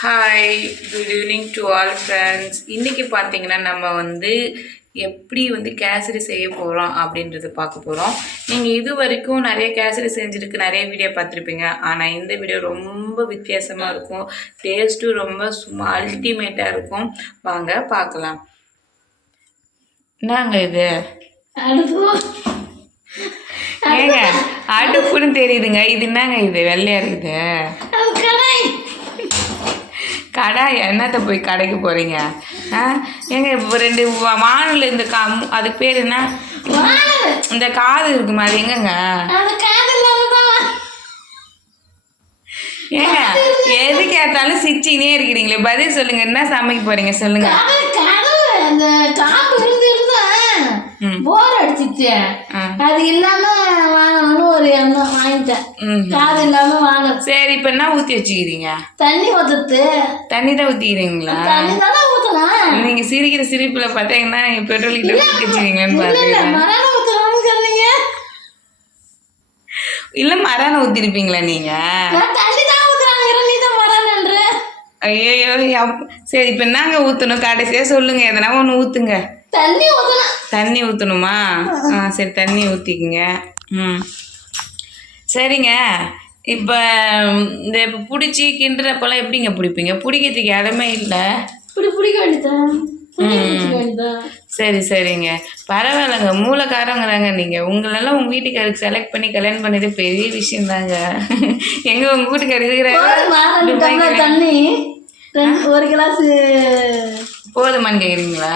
Hi good evening to all friends இன்றைக்கி பார்த்தீங்கன்னா நம்ம வந்து எப்படி வந்து கேசரி செய்ய போகிறோம் அப்படின்றத பார்க்க போகிறோம் நீங்கள் இது வரைக்கும் நிறைய கேசரி செஞ்சுருக்கு நிறைய வீடியோ பார்த்துருப்பீங்க. ஆனால் இந்த வீடியோ ரொம்ப வித்தியாசமாக இருக்கும். டேஸ்ட்டும் ரொம்ப சும்மா அல்டிமேட்டாக இருக்கும். வாங்க பார்க்கலாம். என்னங்க இது? ஏங்க அடுப்புன்னு தெரியுதுங்க. இது என்னங்க இது? வெள்ளையா இருக்குது. கடாய் என்னத்த போய் கடைக்கு போகிறீங்க ஆ? ஏங்க இப்போ ரெண்டு வானல் இந்த கா அதுக்கு பேர் என்ன? இந்த காது இருக்குமா அது எங்கங்க ஏங்க எது கேட்டாலும் சிரிச்சினே இருக்கிறீங்களே. பதில் சொல்லுங்க என்ன சமைக்க போறீங்க? சொல்லுங்க அந்த காப்பு இருந்து இருந்தா ம். போர் அடிச்சிச்சு. அது இல்லாம வாங்கணும்னு ஒரு எண்ணம் வாங்கிட்டேன். காது இல்லாம வாங்கணும் சரி இப்போ என்ன ஊற்றி வச்சுக்கிறீங்க? தண்ணி ஊத்துறது. தண்ணி தான் ஊற்றிக்கிறீங்களா தண்ணி தானே ஊத்தலாம் நீங்க சிரிக்கிற சிரிப்புல பார்த்தீங்கன்னா பெட்ரோல் கிட்ட ஊற்றி வச்சுக்கிறீங்கன்னு சொன்னீங்க. இல்ல மரணம் ஊத்திருப்பீங்களா நீங்க? ஐயோ சரி இப்போ என்னங்க ஊற்றணும் கடைசியா சொல்லுங்க எதனா ஒன்று ஊற்றுங்க தண்ணி ஊத்தலாம் தண்ணி ஊற்றணுமா ஆ சரி தண்ணி ஊற்றிக்குங்க ம். சரிங்க. இப்போ இந்த இப்போ பிடிச்சி கிண்டுறப்பெல்லாம் எப்படிங்க பிடிப்பீங்க? பிடிக்கிறதுக்கு இடமே இல்லை. இப்படி பிடிக்க வேண்டியதான் சரி சரிங்க. பரவாயில்லைங்க. மூலக்காரங்கிறாங்க நீங்கள் உங்களெல்லாம் உங்கள் வீட்டுக்காருக்கு செலக்ட் பண்ணி கல்யாணம் பண்ணது பெரிய விஷயம் தாங்க எங்கே உங்கள் வீட்டுக்காரர் ரெண்டு ஒரு கிளாஸ் போதுமான்னு கேட்குறீங்களா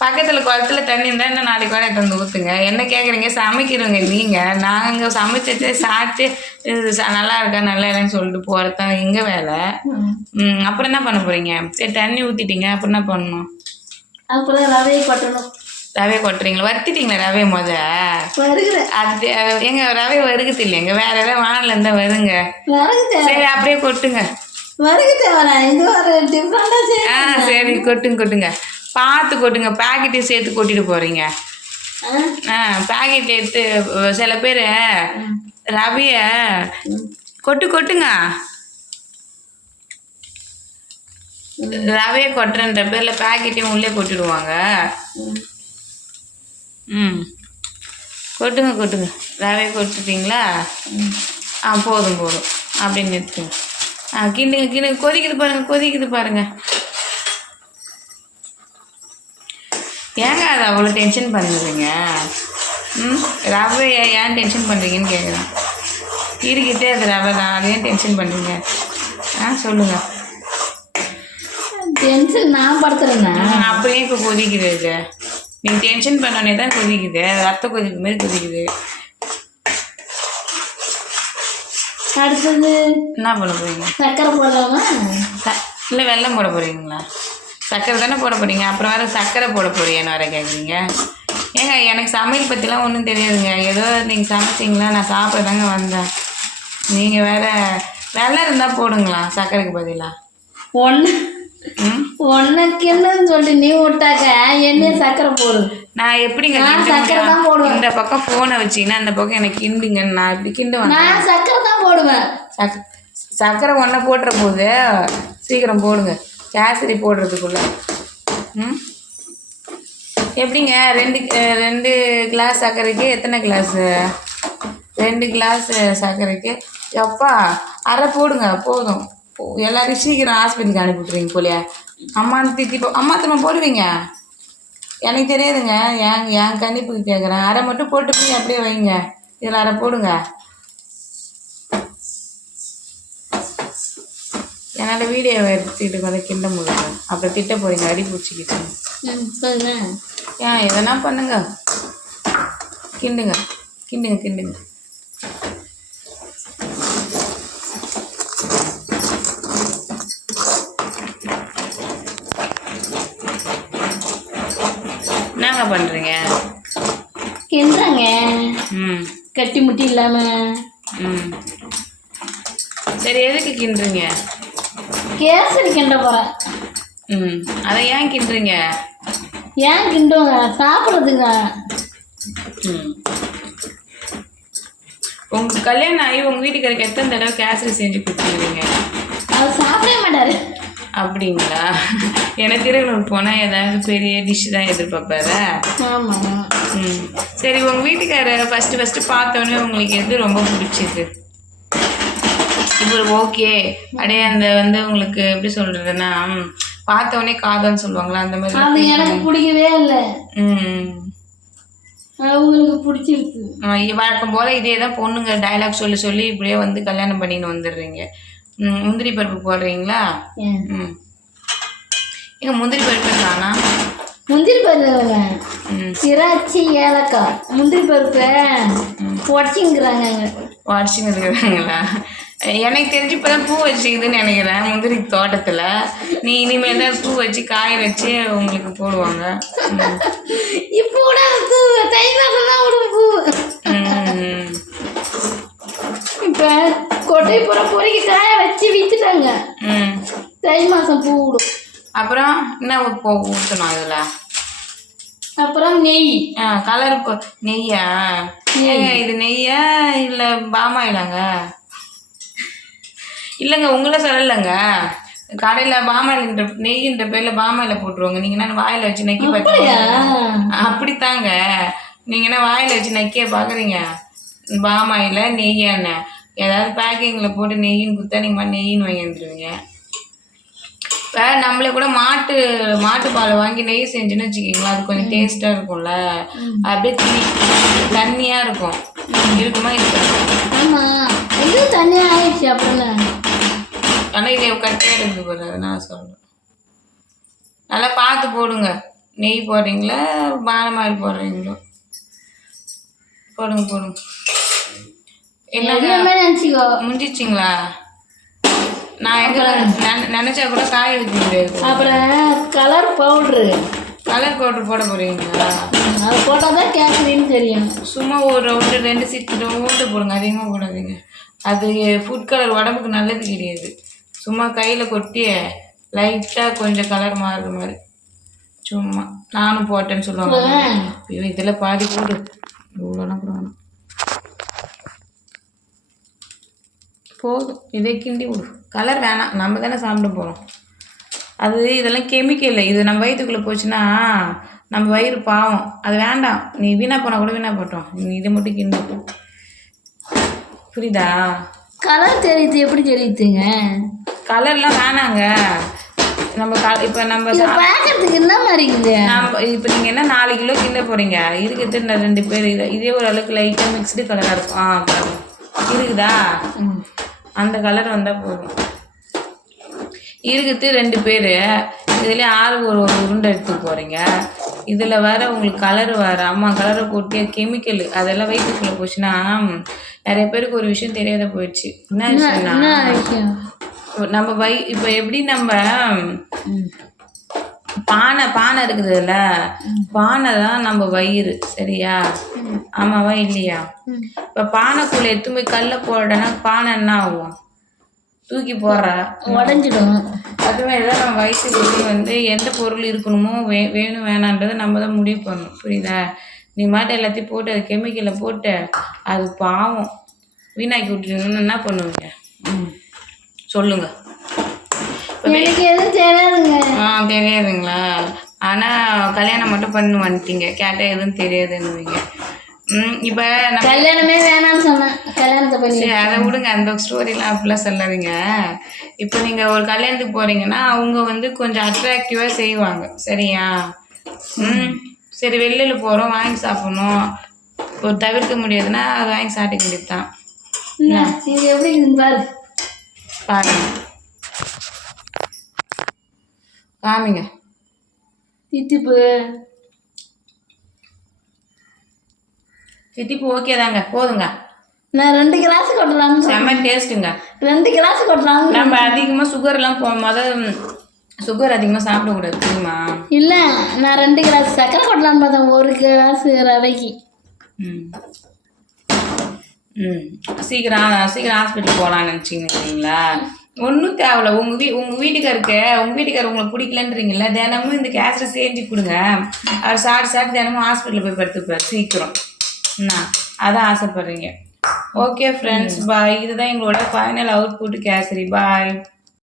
பக்கத்தில் குளத்துல தண்ணி இருந்தால் இன்னும் நாளைக்கு கூட எடுத்து வந்து ஊற்றுங்க என்ன கேட்குறீங்க சமைக்கிறவங்க நீங்கள் நாங்கள் சமைச்சதை சாப்பிட்டு இது நல்லா இருக்கா நல்லா இல்லைன்னு சொல்லிட்டு போகிறது தான் எங்கள் வேலை அப்புறம் என்ன பண்ண போகிறீங்க சரி தண்ணி ஊற்றிட்டீங்க அப்புறம் என்ன பண்ணணும்? அப்புறம் ரவையை கொட்டணும். ரவையை கொட்டுறீங்களா? வறுத்திட்டீங்களா ரவையை முத? அது எங்க ரவை வருகுது இல்லைங்க வேற ஏதாவது வானல இருந்தா வருங்க சரி அப்படியே கொட்டுங்க. ஆ சரி கொட்டுங்க கொட்டுங்க. பார்த்து கொட்டுங்க. பாக்கெட்டையும் சேர்த்து கொட்டிட்டு போறீங்க. ஆ? பாக்கெட் எடுத்து சில பேர் ரவைய கொட்டு கொட்டுங்க. ரவையை கொட்டுறன்ற பேர்ல பாக்கெட்டையும் உள்ளே கொட்டிடுவாங்க. ம். கொட்டுங்க கொட்டுங்க. ரவையை கொட்டுட்டீங்களா ஆ போதும் போதும். அப்படின்னு நிறுத்துங்க ஆ கிண்டுங்க கிண்டுங்க. கொதிக்குது பாருங்க கொதிக்குது பாருங்க. ஏங்க அதை அவ்வளோ டென்ஷன் பண்ணுறீங்க ம் ரவையை ஏன் டென்ஷன் பண்ணுறீங்கன்னு கேட்குறேன் இருக்கிட்டே அது ரவை தான் அதை ஏன் டென்ஷன் பண்ணுறீங்க ஆ சொல்லுங்கள் டென்ஷன் நான் படுத்துறேன்னா அப்படியே இப்போ கொதிக்குது இது நீங்கள் டென்ஷன் பண்ணோடனே தான் கொதிக்குது. ரத்த கொதிப்பு மாதிரி கொதிக்குது. அடுத்தது என்ன பண்ண போறீங்க? சக்கரை போடலாமா? ச- இல்லை வெல்லம் போட போறீங்களா? சர்க்கரை தானே போட போறீங்க. அப்புறம் வேறு சர்க்கரை போட போறீங்கன்னு வேற கேட்குறீங்க ஏங்க எனக்கு சமையல் பற்றிலாம் ஒன்றும் தெரியாதுங்க. ஏதோ நீங்கள் சமைச்சிங்களா? நான் சாப்பிட தாங்க வந்தேன். நீங்கள் வேற வெள்ளம் இருந்தால் போடுங்களா சர்க்கரைக்கு பதிலாக ஒன்று உனக்கு என்னன்னு சொல்லிட்டு நீ விட்டாக்க எண்ணெய் சக்கரை போடு. நான் எப்படிங்க நான் சர்க்கரை தான்? போடுவேன். இந்த பக்கம் ஃபோனை வச்சிங்கன்னா அந்த பக்கம் எனக்கு கிண்டுங்க. நான் இப்படி கிண்டுவேன்? நான் சக்கரை தான் போடுவேன். சக் சர்க்கரை ஒன்றை போட்டுற போது சீக்கிரம் போடுங்க. கேசரி போடுறதுக்குள்ள. ம்? எப்படிங்க? ரெண்டு ரெண்டு கிளாஸ் சர்க்கரைக்கு எத்தனை கிளாஸு ரெண்டு கிளாஸ் சர்க்கரைக்கு எப்பா? அரை போடுங்க போதும். எல்லாரையும் சீக்கிரம் ஹாஸ்பிட்டலுக்கு அனுப்பி விட்றீங்க போலியா அம்மான்னு திட்டி அம்மா திரும்ப போடுவீங்க? எனக்கு தெரியாதுங்க. என் என் கணிப்புக்கு கேட்குறேன் அரை மட்டும் போட்டு போய் அப்படியே வைங்க. இதில் அரை போடுங்க. என்னால் வீடியோ எடுத்துக்கிட்டு வந்து கிண்ட முடியல. அப்புறம் திட்ட போகிறீங்க அடி சொல்லுங்க. ஏன் எதனா பண்ணுங்க. கிண்டுங்க. கிண்டுங்க கிண்டுங்க என்னங்க பண்ணுறீங்க கிண்டுறாங்க ம் கட்டி முட்டி இல்லாம. ம். சரி எதுக்கு கிண்டுறீங்க? கேசரி கிண்ட போறேன். ம். அதை ஏன் கிண்டுறீங்க? ஏன் கிண்டுவாங்க? சாப்பிடுறதுங்க. ம். உங்க கல்யாணம் ஆகி உங்க வீட்டுக்காரருக்கு எத்தனை தடவை கேசரி செஞ்சு கொடுத்துருவீங்க அவர் சாப்பிடவே மாட்டாரு. அப்படிங்களா? எனக்கு திருவள்ளூர் போனால் ஏதாவது பெரிய டிஷ் தான் எதிர்பார்ப்பாரா? ஆமாம் ம். சரி உங்கள் வீட்டுக்காரரை ஃபஸ்ட்டு ஃபஸ்ட்டு பார்த்தோன்னே உங்களுக்கு எது ரொம்ப பிடிச்சிது இப்போ ஓகே அப்படியே அந்த வந்து உங்களுக்கு எப்படி சொல்கிறதுன்னா பார்த்தோன்னே காதல்னு சொல்லுவாங்களா அந்த அது மாதிரி எனக்கு பிடிக்கவே இல்லை. ம். அவங்களுக்கு பிடிச்சிருக்கு வழக்கம் போல் இதே தான் பொண்ணுங்க டயலாக் சொல்லி சொல்லி இப்படியே வந்து கல்யாணம் பண்ணின்னு வந்துடுறீங்க. முந்திரி பருப்பு போடுறீங்களா? ம். எங்க முந்திரி பருப்பு தானா? முந்திரி பருப்பு திராட்சை ஏலக்காய். முந்திரி பருப்பை உடச்சிங்கிறாங்க வாட்சிங் இருக்கிறாங்களா எனக்கு தெரிஞ்சு இப்போ தான் பூ வச்சுக்குதுன்னு நினைக்கிறேன் முந்திரி தோட்டத்தில். நீ இனிமேல் தான் பூ வச்சு காய வச்சு உங்களுக்கு போடுவாங்க. இப்போ கூட அது தை மாதம் தான் விடும் பூ. இப்போ கொட்டை புற பொறுக்கி காய வச்சு விற்றுட்டாங்க ம். தை மாதம் பூ விடும் அப்புறம் என்ன போ ஊற்றணும் அதில் அப்புறம் நெய். ஆ கலர் இப்போ நெய்யா? ஏங்க இது நெய்யா இல்லை பாமாயிலாங்க? இல்லைங்க உங்களை சொல்லலைங்க. கடையில் பாமாயில்ன்ற நெய்ன்ற பேரில் பாமாயில் போட்டுருவாங்க. நீங்கள் என்ன வாயில் வச்சு நக்கி பார்த்தீங்க அப்படித்தாங்க. நீங்கள் என்ன வாயில் வச்சு நக்கிய பார்க்குறீங்க? பாமாயில் நெய்யான்னு. ஏதாவது பேக்கிங்கில் போட்டு நெய்யின்னு கொடுத்தா நீங்கள் நெய்யின்னு வாங்கி வந்துடுவீங்க இப்போ நம்மளே கூட மாட்டு மாட்டு பால் வாங்கி நெய் செஞ்சுன்னு வச்சுக்கிங்களா அது கொஞ்சம் டேஸ்ட்டாக இருக்கும்ல. அப்படியே தண்ணி தண்ணியாக இருக்கும். இருக்குமா இருக்காது ஆமாம் இது தனியாக ஆயிடுச்சு அப்புறம் ஆனால் இது கட்டியாக இருக்குது போல அதனால சொல்கிறேன் நல்லா பார்த்து போடுங்க. நெய் போடுறீங்களா பானம் மாதிரி போடுறீங்களோ? போடுங்க போடுங்க. எதுவுமே நினச்சிக்கோ? முடிஞ்சிச்சிங்களா நான் எங்க நினை- நினைச்சா கூட காய வைக்க முடியாது அப்புறம் கலர் பவுட்ரு கலர் பவுடர் போட போறீங்களா? அது போட்டால் தான் கேட்குறீன்னு தெரியும். சும்மா ஒரு ரவுண்டு ரெண்டு சீட்டு ரவுண்டு போடுங்க. அதிகமாக போடாதீங்க. அது ஃபுட் கலர் உடம்புக்கு நல்லது கிடையாது. சும்மா கையில் கொட்டி லைட்டாக கொஞ்சம் கலர் மாறுற மாதிரி. சும்மா. நானும் போட்டேன்னு சொல்லுவாங்க. இதில் பாதி போடு. இவ்வளோலாம் கூட வேணாம். போதும். இதே கிண்டி விடு. கலர் வேணாம். நம்ம தானே சாப்பிட போகிறோம் அது இதெல்லாம் கெமிக்கல் இது நம்ம வயிற்றுக்குள்ளே போச்சுன்னா நம்ம வயிறு பாவம். அது வேண்டாம். நீ வீணாக போனால் கூட வீணாக போட்டோம். நீ இதை மட்டும் கிண்டி. புரியுதா? கலர் தெரியுது. எப்படி தெரியுதுங்க? கலர்லாம் வேணாங்க. நம்ம க இப்போ நம்ம பார்க்கறதுக்கு என்ன மாதிரி இருக்குது நம்ம இப்போ நீங்கள் என்ன நாலு கிலோ கிண்ட போகிறீங்க இருக்கிறது ரெண்டு பேர்? இது ஒரு அளவுக்கு லைட்டாக மிக்ஸ்டு கலராக இருக்கும். ஆ இருக்குதா? ம். அந்த கலர் வந்தால் போதும். இருக்குது ரெண்டு பேர் இதுலேயே ஆளுக்கு ஒரு ஒரு உருண்டை எடுத்துக்க போகிறீங்க இதில் வேற உங்களுக்கு கலர் வேறு. அம்மா கலரை போட்டு கெமிக்கல் அதெல்லாம் வயிற்றுக்குள்ளே போச்சுன்னா நிறைய பேருக்கு ஒரு விஷயம் தெரியாத போயிடுச்சு. என்ன விஷயம்னா நம்ம வை இப்போ எப்படி நம்ம. பானை பானை இருக்குதுல்ல? பானை தான் நம்ம வயிறு சரியா? ஆமாவா இல்லையா. இப்போ பானைக்குள்ளே எடுத்து போய் கல்ல போடுறேன்னா பானை என்ன ஆகும்? தூக்கி போடுறா. உடஞ்சிடும். அதுவே தான் நம்ம வயிற்றுக்குள்ளே வந்து எந்த பொருள் இருக்கணுமோ வே வேணும் வேணான்றதை நம்ம தான் முடிவு பண்ணணும். புரியுதா? நீ மாட்ட எல்லாத்தையும் போட்டு அது கெமிக்கலை போட்டு அது பாவம். வீணாக்கி விட்டுருங்கன்னு என்ன பண்ணுவீங்க? ம். சொல்லுங்க. எனக்கு எதுவும் தெரியாதுங்க. ஆ தெரியாதுங்களா? ஆனால் கல்யாணம் மட்டும் பண்ணி வந்துட்டீங்க. கேட்டால் எதுவும் தெரியாதுன்னுவீங்க. இப்போ நம்ம கல்யாணமே வேணாம்னு சொன்னேன். கல்யாணத்தை பண்ணி சரி அதை விடுங்க. அந்த ஸ்டோரிலாம் அப்படிலாம் சொல்லாதீங்க. இப்போ நீங்கள் ஒரு கல்யாணத்துக்கு போகிறீங்கன்னா அவங்க வந்து கொஞ்சம் அட்ராக்டிவாக செய்வாங்க. சரியா? ம் சரி வெளியில் போகிறோம் வாங்கி சாப்பிட்ணும். ஒரு தவிர்க்க முடியாதுன்னா அது வாங்கி சாப்பிட்டுக்க வேண்டியது தான் பாருங்க. காமிங்க. தித்திப்பு. சித்திப்பு ஓகே தாங்க போதுங்க. நான் ரெண்டு கிளாஸ் கொட்டலாம்னு செம்ம டேஸ்ட்டுங்க ரெண்டு கிளாஸ் கொட்டலாம்னு நம்ம அதிகமாக சுகர்லாம் போ முத சுகர் அதிகமாக சாப்பிடக்கூடாது தெரியுமா? இல்லை நான் ரெண்டு கிளாஸ் சக்கரை கொட்டலாம்னு பார்த்தேன் ஒரு கிளாஸ் ரவைக்கு. ம். ம். சீக்கிரம் சீக்கிரம் ஹாஸ்பிட்டல் போகலான்னு நினச்சிங்களா ஒன்றும் தேவையில்ல. உங்கள் வீ உங்கள் வீட்டுக்காருக்கு உங்கள் வீட்டுக்கார் உங்களுக்கு பிடிக்கலன்றீங்களா தினமும் இந்த கேஸை செஞ்சு கொடுங்க. அவர் சாப்பிட்டு சாப்பிட்டு தினமும் ஹாஸ்பிட்டலில் போய் படுத்துப்பார் சீக்கிரம். என்ன? அதான் ஆசைப்பட்றீங்க. ஓகே ஃப்ரெண்ட்ஸ் பாய் இதுதான் எங்களோட ஃபைனல் அவுட்புட் கேசரி. பாய்